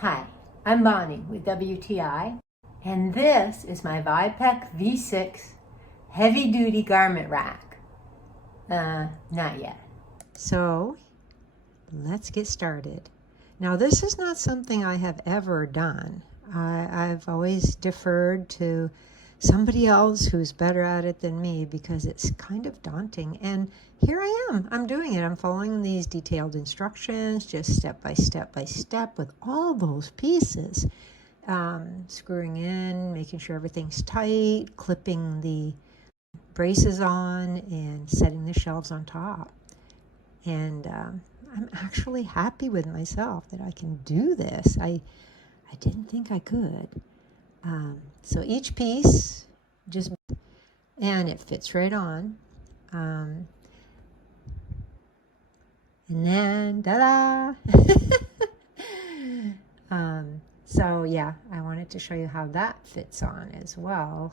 Hi, I'm Bonnie with WTI, and this is my VIPEK V6 heavy duty garment rack. Not yet. So let's get started. Now this is not something I have ever done. I've always deferred to somebody else who's better at it than me because it's kind of daunting. And here I am. I'm doing it. I'm following these detailed instructions, just step by step by step with all those pieces. Screwing in, making sure everything's tight, clipping the braces on, and setting the shelves on top. And I'm actually happy with myself that I can do this. I didn't think I could. So each piece and it fits right on. And then, ta-da! So yeah, I wanted to show you how that fits on as well,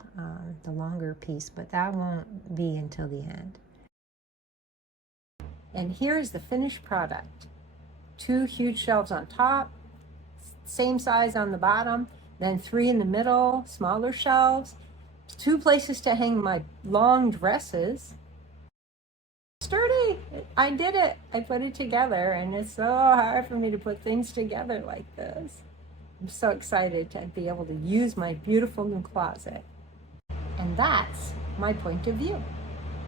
the longer piece, but that won't be until the end. And here's the finished product. 2 huge shelves on top, same size on the bottom, then 3 in the middle, smaller shelves, 2 places to hang my long dresses. Sturdy! I did it! I put it together, and it's so hard for me to put things together like this. I'm so excited to be able to use my beautiful new closet. And that's my point of view.